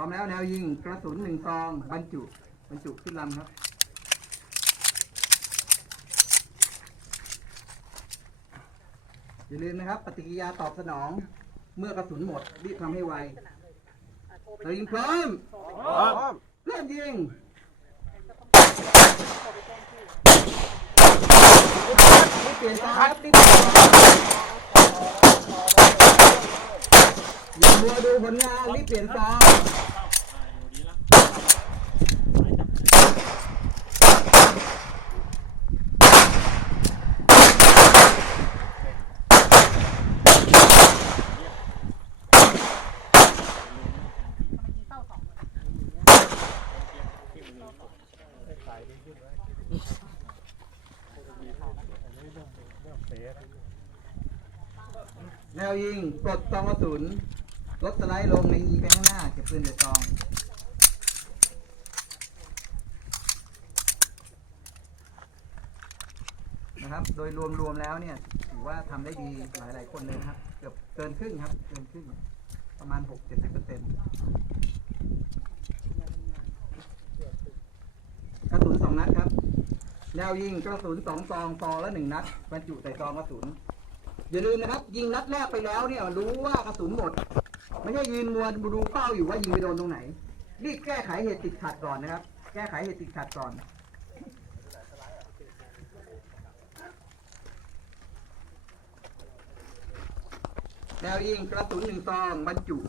อมแล้วแนวยิงกระสุนหนึ่งซองบรรจุบรรจุขึ้นลำครับอย่าลืมนะครับ ปฏิกิริยาตอบสนอง เมื่อกระสุนหมดรีบทำให้ไวเรายิงพร้อมพร้อมเริ่มยิงรีบเปลี่ยนตาครับรีบเปลี่ยนตาอย่ามัวดูผลงานรีบเปลี่ยนตา แนวยิงปลดซองกระสุนรถสไลด์ลงในยิงไปข้างหน้าเก็บปืนเดือดซองนะครับ โดยรวมๆแล้วเนี่ยถือว่าทำได้ดีหลายๆคนเลยนะครับ เกือบเกินครึ่งครับ เกินครึ่งประมาณ 6-70%เปอร์เซ็นต์กระสุนสองนัดครับ แนวยิงกระสุนสองซองซองละหนึ่งนัดบรรจุใส่ซองกระสุน อย่าลืมนะครับ ยิงนัดแรกไปแล้วเนี่ยรู้ว่ากระสุนหมด ไม่ใช่ยืนมวนดูเป้าอยู่ว่ายิงไปโดนตรงไหน รีบแก้ไขเหตุติดขัดก่อนนะครับ แก้ไขเหตุติดขัดก่อนแนวยิงกระสุนหนึ่งซองบรรจุ